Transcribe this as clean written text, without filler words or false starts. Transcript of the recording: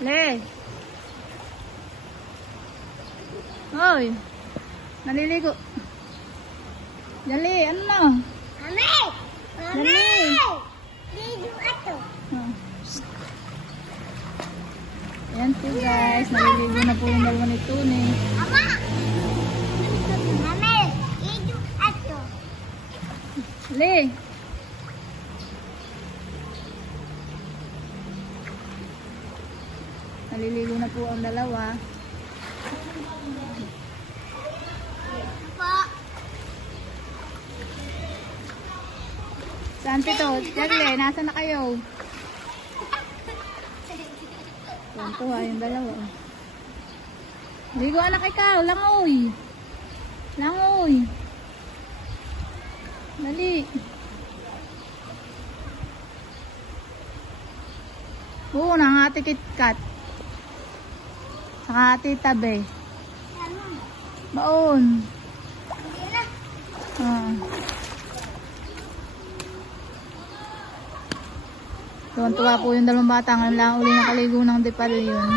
Le. Hoy. Naliligo. Dali, ano na? Mami! Mami! Ligo ato. Oh. Ayan po guys, naliligo na po yung dalawa ni Tuni. Mama! Mami! Ligo ato. Le. Naliligo na po ang dalawa. Po. Saan tito? Jagle, nasa na kayo? Tuwa yung dalawa. Ligo anak ikaw, langoy. Langoy. Dali. Oo, nang ate KitKat. Saka ate tabi. Baon. Ah. Tuwan-tuwa po yung dalawang bata. Ngayon lang uli nakaligo ng depal yun.